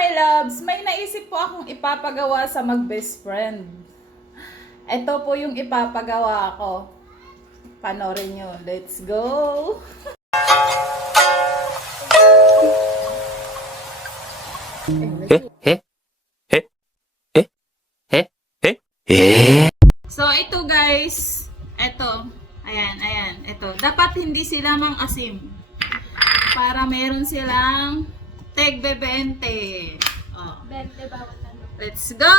my loves, may naisip po akong ipapagawa sa mag-best friend. Ito po yung ipapagawa ko. Panoorin nyo. Let's go! So, ito guys. Ito. Ayan. Ito. Dapat hindi sila mang-asim. Para meron silang tig-20. Oh. 20 bawat ano. Let's go!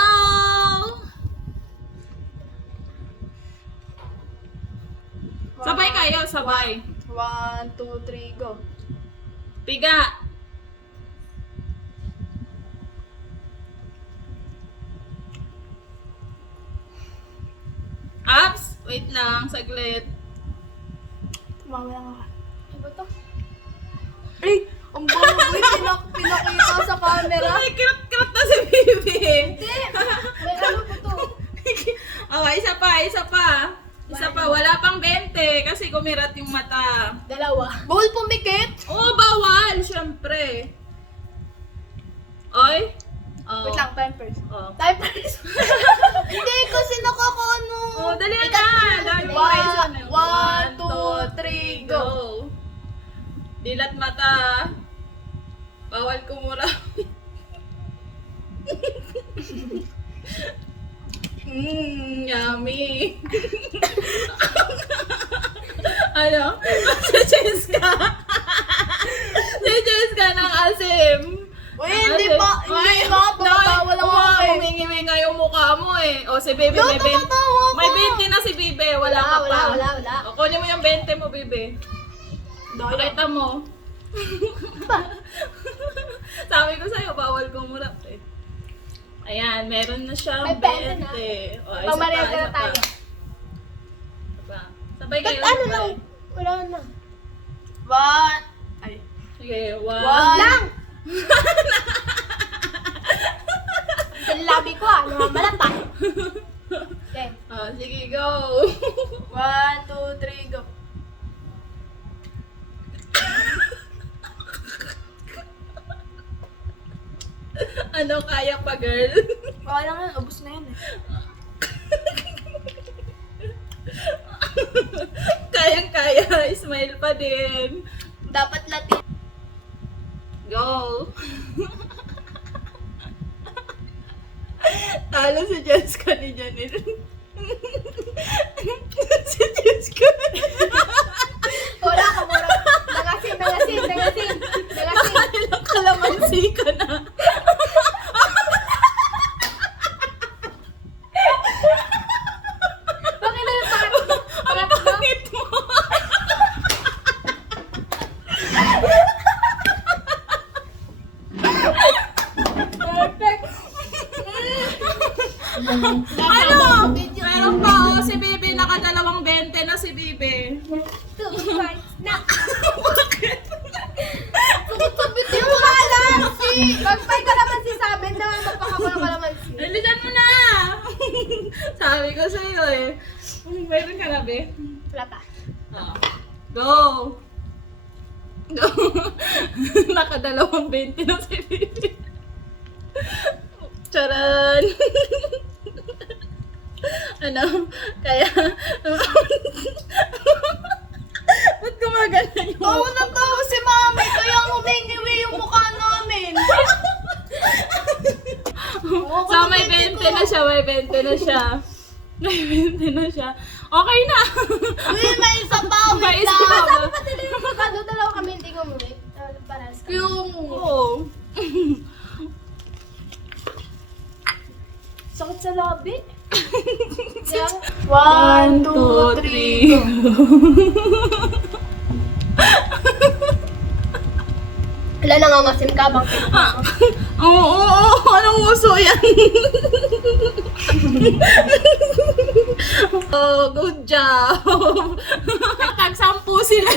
Sabay kayo, sabay. 1, 2, 3, go. Piga. Ups, wait lang, saglit. Mamaya nga. Ano ba to? Ay! Ang baboy! Pinakita sa camera. Ay, kirot na si Bibi. Hindi! May ano po to? Oh, isa pa. Wala pang 20 kasi kumirat yung mata. Dalawa. Bawal pumikit! Oh, bawal, syempre. Oy. Oh. Wait lang, time first. Oh. Time first! Hindi, kasi nakakaano. Oh, dali na. Dali mo kayo. 1, 2, 3, go. Dilat mata. Bawal kumura. Yummy. Ano? Si Jessica. Si Jessica ng asim. Uy, hindi pa. Tumatawa lang ako eh. Humingi nga yung mukha mo eh. O, si Bebe may 20. tumatawa ako. May 20 na si Bebe. Wala ka pa. Wala. O, kunin mo yung 20 mo, Bebe. Pakita mo. Sabi ko sa'yo, bawal kumurap eh. Ayan, meron na siyang May 20 na. 20. O, Pamareho na tayo. Sabay kayo. Ano lang? Wala na. 1. Ay. Sige, 1. Lang! Ang labi ko namamalata. Okay. Sige, go. 1, 2, 3, go. Ano, kaya pa, girl? Okay lang yan, ubos na yan eh. Kayang-kaya, smile pa din. Dapat Latin. Go! Talo si Jessica ni Janil. Si Jessica. Wala ka mura. Nagasin. Ilang kalamansi ka na. Bakit na yung Ang pangit mo. Perfect. Ano? Meron pa oh, si Bibi. Nakadalawang 20 na si Bibi. 2 points na. Bakit? Sabit yung kalamansi. Magpay kalamansi sa amin na magpakakulang kalamansi. Dalitan mo na! Sabi ko sa'yo eh. Meron ka na, be? Wala pa. Oh. Go! Go! Nakadalawang 20 na si Bibi. Charan! Ano? Kaya... Ba't gumagana yung Tawa na tawa si mami, kaya humingiwi yung mukha namin. So, may 20 na siya, may 20 na siya. May 20 na siya. Okay na! Uy, may isa pa, May wait isa lang. pa. Sabi pa sila yung magkano, dalawa kami hindi umuwi. Paras ka. Yung... Oo. Sakit sa labi. 1, 2, 3. Wala nangangasim ka bang Oo, anong uso yan? Oh, good job. Tag-10 sila.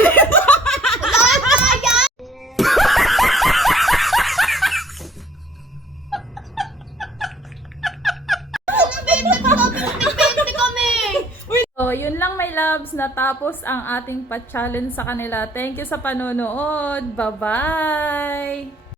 So, yun lang my loves, natapos ang ating pa-challenge sa kanila. Thank you sa panonood. Bye-bye!